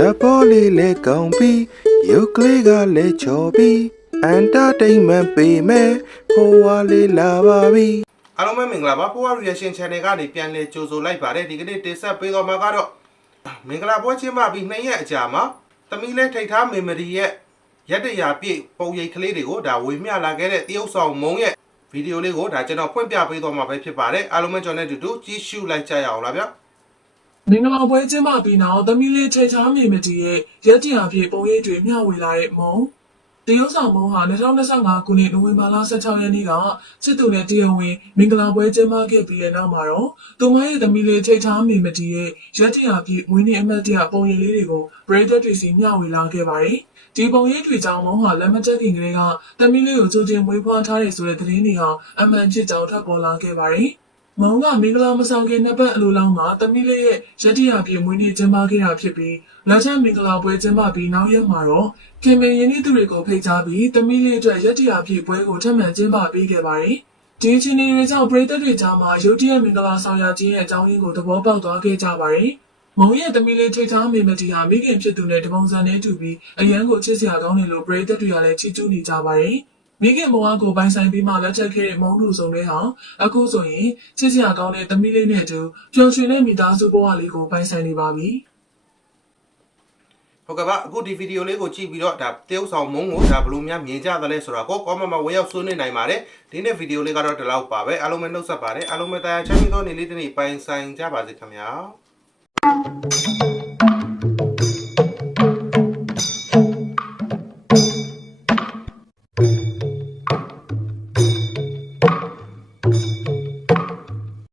ဇပေါ်လေးလဲကောင်းပြီးရုပ်ကလေးကလည်းချော်ပြီးအန်တာတိန်မန်ပေးမယ်ဖိုးဝါလေးလာပါပြီအားလုံးပဲမင်္ဂလာပါဖိုးဝါ reaction channel ကနေပြန်လည်ကြိုဆိုလိုက်ပါတယ်ဒီကနေ့တင်ဆက်ပေးတော့မှာကတော့မင်္ဂလာပွဲချင်းမှပြီးနှစ်ရက်အကြာမှာသမီးလေးထိတ်ထား memory ရဲ့ရက်တရာပြည့်ပုံရိပ်ကလေးတွေကိုဒါဝေမျှလာခဲ့တဲ့တရုတ်ဆောင်မုံရဲ့ဗီဒီယိုလေးကိုဒါကျွန်တော်ဖွင့်ပြပေးတော့မှာပဲဖြစ်ပါတယ်အားလုံးပဲကျွန်တော်နဲ့အတူတူကြည့်ရှုလိုက်ကြရအောင်လားဗျာ မင်္ဂလာပွဲကျင်းပပြီးနောက်သမီးလေးထိတ်ချားမြေမတီရဲ့ရက်တရာပြည့်ပုံရိပ်တွေမျှဝေလာတဲ့မုံတရုတ်ဆောင်မုံဟာ2025ခုနှစ်နိုဝင်ဘာလ16ရက်နေ့ကစစ်သူနဲ့တရားဝင်မင်္ဂလာပွဲကျင်းပခဲ့ပြီးတဲ့နောက်မှာတော့သူမရဲ့သမီးလေးထိတ်ချားမြေမတီရဲ့ရက်တရာပြည့်ဝင်းနေအမတ်တရပုံရိပ်လေးတွေကိုပရိသတ်တွေစီမျှဝေလာခဲ့ပါတယ်ဒီပုံရိပ်တွေကြောင့်မုံဟာလက်မတက်ခင်ကလေးကသမီးလေးကိုကြိုတင်မွေးဖွားထားတဲ့ဆိုတဲ့သတင်းတွေဟာအမှန်ဖြစ်ကြောင်းထပ်ပေါ်လာခဲ့ပါတယ် မောင်ကမင်္ဂလာမဆောင်ခင်နှစ်ပတ်အလိုလောက်မှာတမီးလေးရဲ့ရတ္တိယပြေမွေးနေ့ကျင်းပခဲ့တာဖြစ်ပြီးလက်ချမင်္ဂလာပွဲကျင်းပပြီးနောက်ရက်မှာတော့ခင်မင်ရင်းနှီးသူတွေကိုဖိတ်ကြားပြီးတမီးလေးအတွက်ရတ္တိယပြေပွဲကိုထပ်မံကျင်းပပေးခဲ့ပါတယ်။ဒီချင်းတွေကြောင့်ပရိသတ်တွေကြားမှာရုတ်တရက်မင်္ဂလာဆောင်ရခြင်းရဲ့အကြောင်းရင်းကိုသဘောပေါက်သွားခဲ့ကြပါတယ်။မောင်ရဲ့တမီးလေးထိတ်ထားမိမတီဟာမိခင်ဖြစ်သူနဲ့တပုံစံနဲ့တူပြီးအရန်ကိုချစ်စရာကောင်းတယ်လို့ပရိသတ်တွေကလည်းချီးကျူးနေကြပါတယ်။ မိခင်ဘဝကိုပိုင်ဆိုင်ပြီးမှလက်ချက်ခဲ့တဲ့မုံလူစုံတွေဟာအခုဆိုရင်ချစ်စရာကောင်းတဲ့သမီးလေးနဲ့အတူပျော်ရွှင်တဲ့မိသားစုဘဝလေးကိုပိုင်ဆိုင်နေပါပြီဟုတ်ကဲ့ပါအခုဒီဗီဒီယိုလေးကိုကြည့်ပြီးတော့ဒါတရုတ်ဆောင်မုံကိုဒါဘယ်လိုများမြင်ကြသလဲဆိုတာကို comment မှာဝင်ရောက်ဆွေးနွေးနိုင်ပါတယ်ဒီနေ့ဗီဒီယိုလေးကတော့ဒီလောက်ပါပဲအားလုံးပဲနှုတ်ဆက်ပါတယ်အားလုံးပဲတရားချမ်းမြေ့သောနေ့လေးတစ်နေ့ပိုင်ဆိုင်ကြပါစေခင်ဗျာ